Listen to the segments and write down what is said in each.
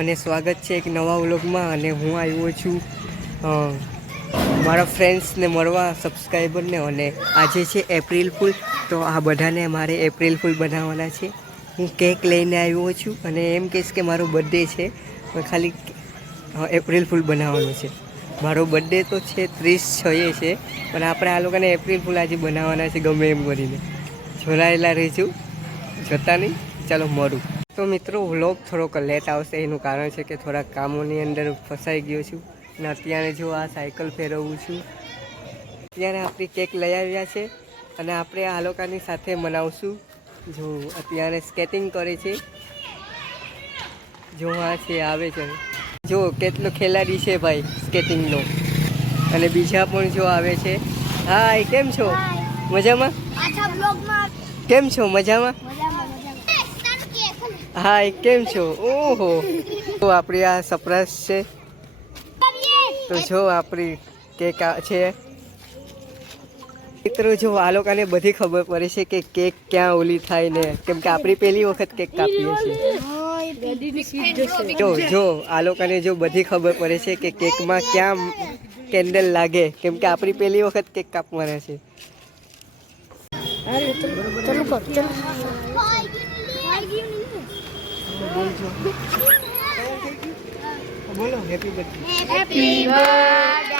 અને સ્વાગત છે એક નવા વ્લોગમાં અને હું આવ્યો છું મારા ફ્રેન્ડ્સને મળવા સબસ્ક્રાઈબરને અને આજે છે એપ્રિલ ફૂલ, તો આ બધાને મારે એપ્રિલ ફૂલ બનાવવાના છે. હું કેક લઈને આવ્યો છું અને એમ કહીશ કે મારો બર્થડે છે ખાલી એપ્રિલ ફૂલ બનાવવાનો છે. મારો બર્થડે તો છે ત્રીસ છએ છે, પણ આપણે આ લોકોને એપ્રિલ ફૂલ આજે બનાવવાના છે ગમે એમ કરીને. જોડાયેલા રહીશું જતા નહીં, ચાલો મળું. તો મિત્રો વ્લોગ થોડોક લેટ આવશે. એનું કારણ છે કે થોડાક કામોની અંદર ફસાઈ ગયો છું અને અત્યારે જો આ સાયકલ ફેરવું છું. અત્યારે આપણી કેક લઈ આવ્યા છે અને આપણે આ લોકોની સાથે મનાવશું. જો અત્યારે સ્કેટિંગ કરે છે. જો આ છે આવે છે. જો કેટલો ખેલાડી છે ભાઈ સ્કેટિંગનો અને બીજા પણ જો આવે છે. હા કેમ છો? મજામાં? કેમ છો? મજામાં. હાય કેમ છો? ઓહો. તો આપણી આ સરપ્રાઈઝ છે. તો જો આપણી કેક છે. મિત્રો, જો આ લોકોને બધી ખબર પડે છે કે કેક ક્યાં ઓલી થાય ને, કેમ કે આપણી પહેલી વખત કેક કાપીએ છીએ. જો જો, આ લોકોને જો બધી ખબર પડે છે કે કેકમાં ક્યાં કેન્ડલ લાગે, કેમ કે આપણી પહેલી વખત કેક કાપવાના છે. બોલો. હેપી બર્થડે હેપી બર્થડે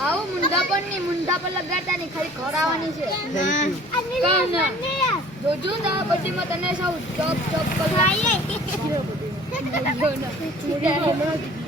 આવો મુંડા પર નહીં મુંડા પર લગાડતા નહીં ખાલી ખવડાવવાની છે જોજો ના બધી માં તને સૌ ચોપ ચોપ કેવું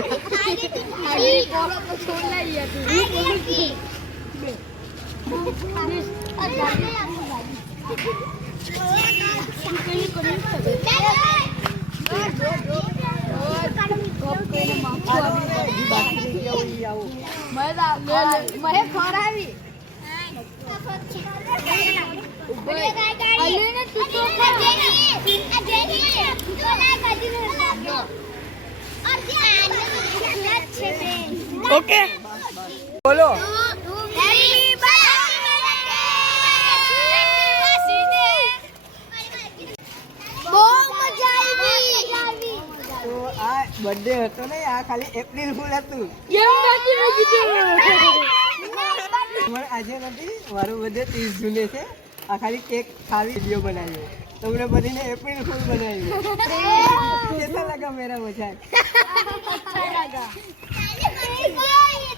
ને ટેબલમાં તો આમ છે બોલો તો છોડ લઈ હતી મને ખરાવી ઓકે. બોલો. બર્થડે હતો ને, આ ખાલી એપ્રિલ ફૂલ હતું. આજે નથી, મારું બર્થડે ત્રીસ જૂને છે. આ ખાલી કેક ખાવી વીડિયો બનાવ્યો તમને બધીને એપ્રિલ ફૂલ બનાવી કેસા લગા મેરા મજાક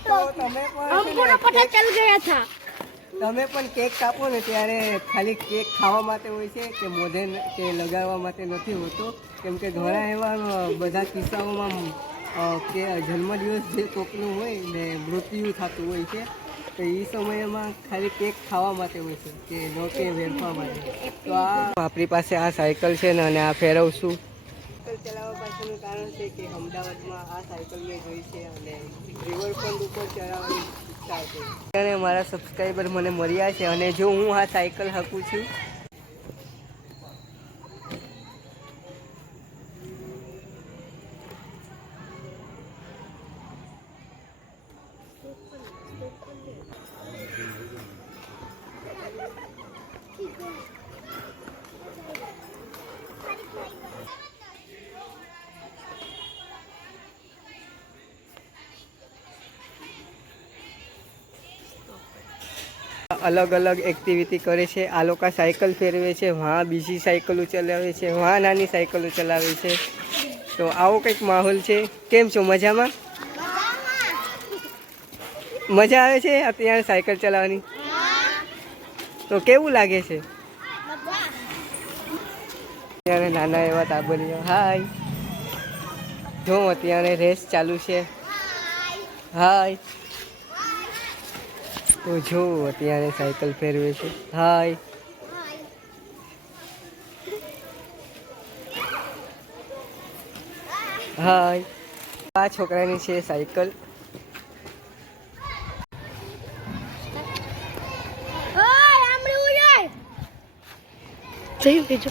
તો તમે પણ કેક- તમે પણ કેક કાપો ને ત્યારે ખાલી કેક ખાવા માટે હોય છે કે મોઢે કે લગાવવા માટે નથી હોતો? કેમ કે ઘણા એવા બધા કિસ્સાઓમાં કે જન્મદિવસ જે કોકનું હોય ને મૃત્યુ થતું હોય છે તો એ સમયમાં ખાલી કેક ખાવા માટે હોય છે, કે નો કે વેડફવા માટે. તો આ આપણી પાસે આ સાયકલ છે ને અને આ ફેરવશું. સાયકલ ચલાવવા પાછળનું કારણ છે કે અમદાવાદમાં આ સાયકલ મેં જોઈ છે અને રિવરફ્રન્ટ ઉપર ચલાવવાની ઈચ્છા છે. અને મારા સબસ્ક્રાઈબર મને મળ્યા છે અને જો હું આ સાયકલ હકું છું અલગ અલગ એક્ટિવિટી કરે છે. આ લોકો સાયકલ ફેરવે છે. વાં બીજી સાયકલો ચલાવે છે. વાં નાની સાયકલો ચલાવે છે. તો આવો કંઈક માહોલ છે. કેમ છો? મજામાં? મજા આવે છે અત્યારે સાયકલ ચલાવવાની? તો કેવું લાગે છે? અત્યારે નાના એવા તાબરિયા હાય. જો, અત્યારે રેસ ચાલુ છે. હાય. તો જો અત્યારે સાયકલ ફેરવે છે. હાય હાય આ છોકરાની છે સાયકલ. જઈ બીજો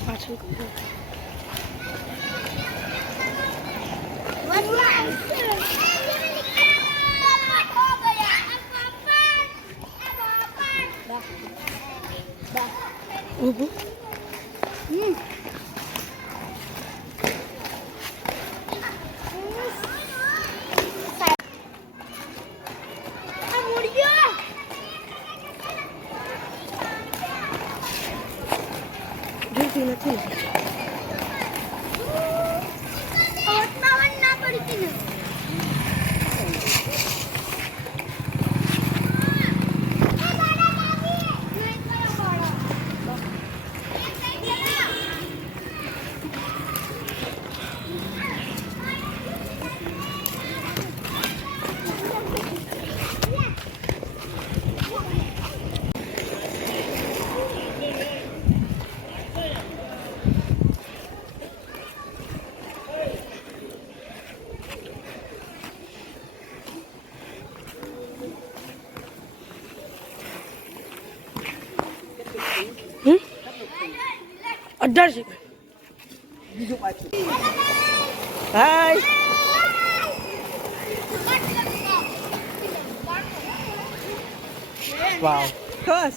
Uhum. Hum. Divina, aqui. જોતી નથી અઢાર સેકન્ડ હાય વાવ બસ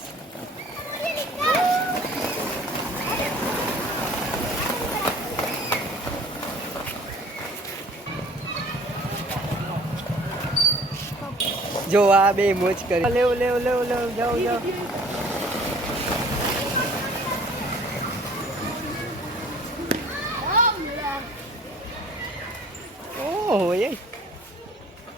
જો આ બે મોજ કરે લેવ લેવ લેવ લેવ જાઓ જાઓ